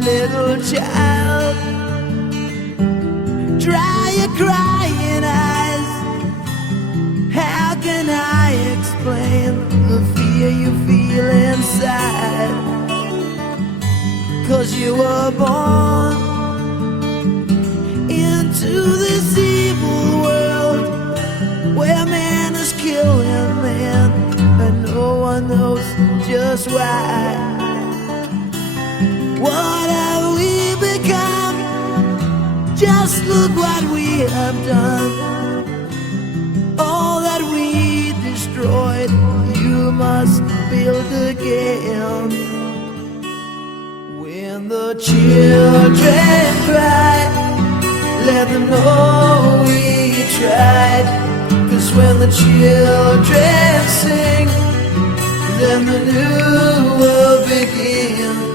little child. Dry your crying eyes. How can I explain the fear you feel inside? 'Cause you were born into this evil world where man is killing man, and no one knows just why. What have we become? Just look what we have done. All that we destroyed, you must build again. When the children cry, let them know we tried. 'Cause when the children sing, then the new world begins.